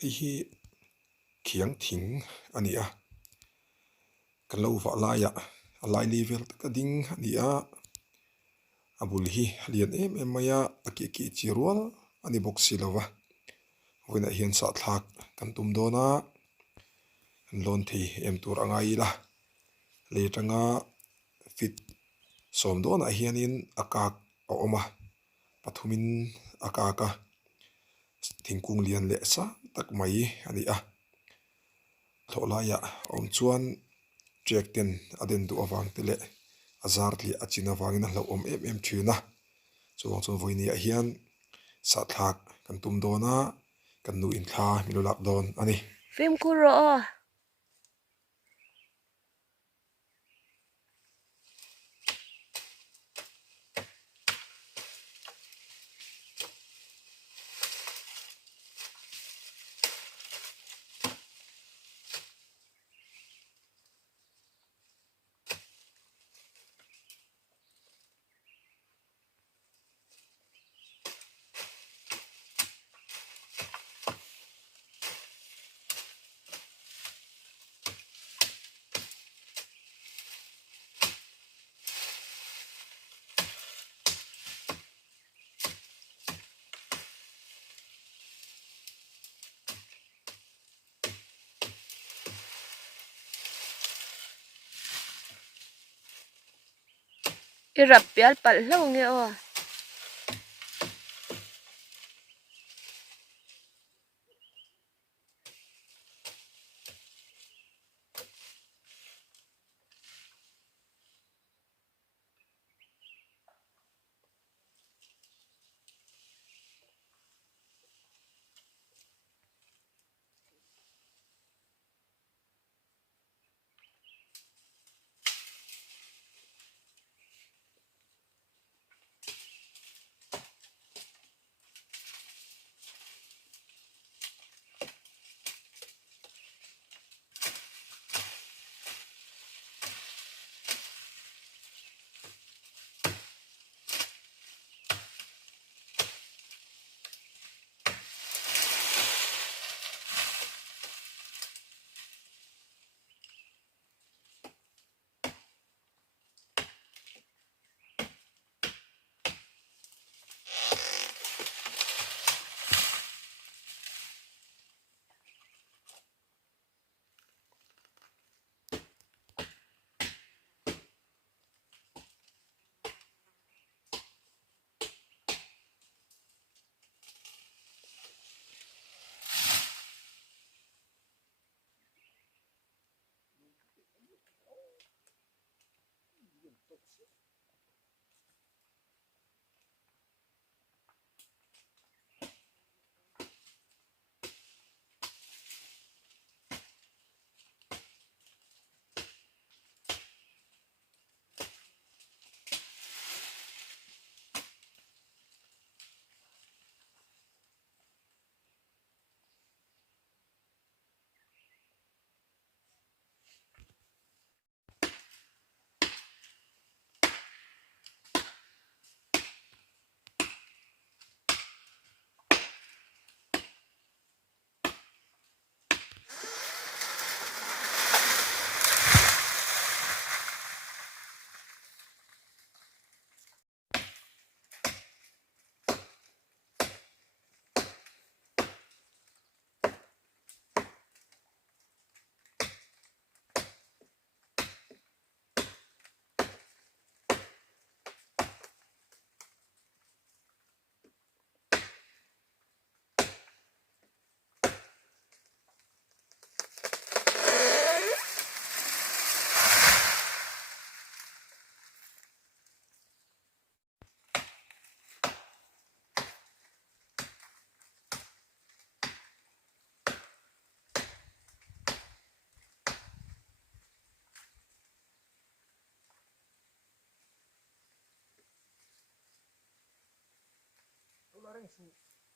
hi khiang thing ania kan lo wa la ya alai level ka ding ania abul hi lian em maya aki chirual ani box silawa hoina hian sa thlak kan tum dona lon thi em tur angai la le tanga fit som dona hianin akak a oma pathumin akaka thingkung lian le sa tak mai ani a thola ya om chuan trek ten aden du awang tele azar li achina wangina lo om em thina chuang chuan voini a hian sa thlak kan tum dona kan nu in thla milulak don ani Film kuro oh. Irap pial pal lo nge oh.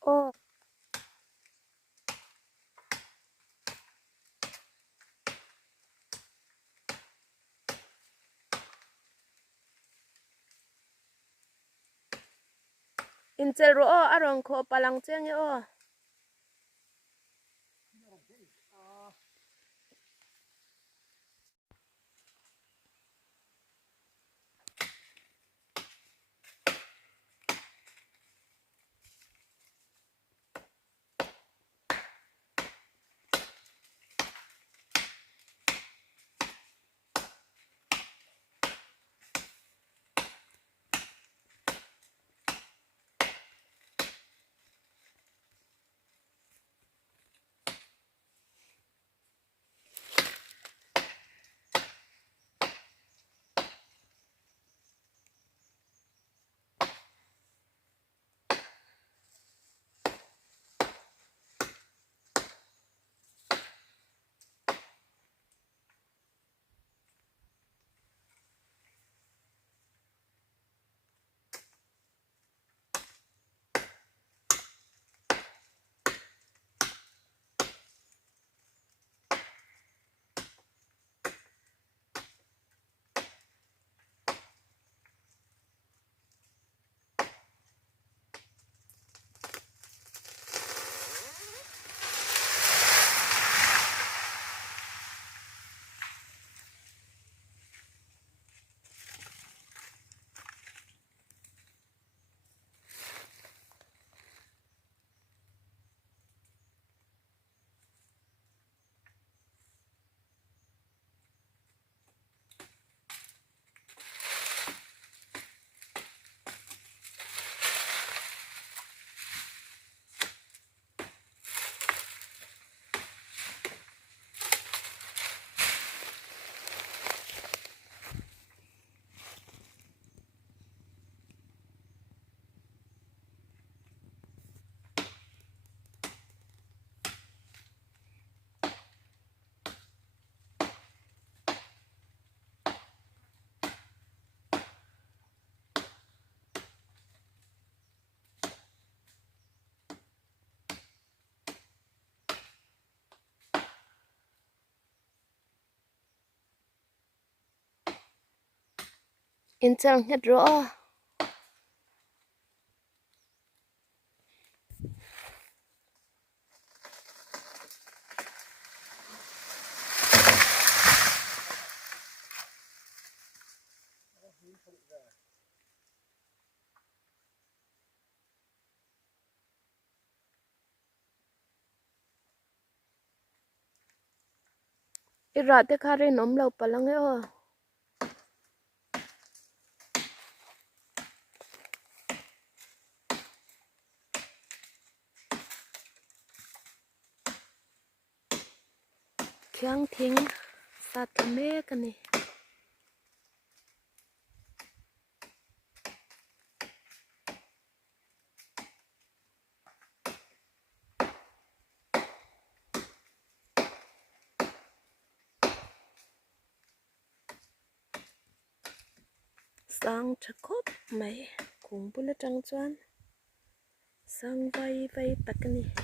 Oh. Incel ro oh arong ko palang cheng oh. in chang het ro ira te khare nom lo palang e o kyang thing sat me ka ni sang chakop mai kung bula chang chuan sang vai vai takani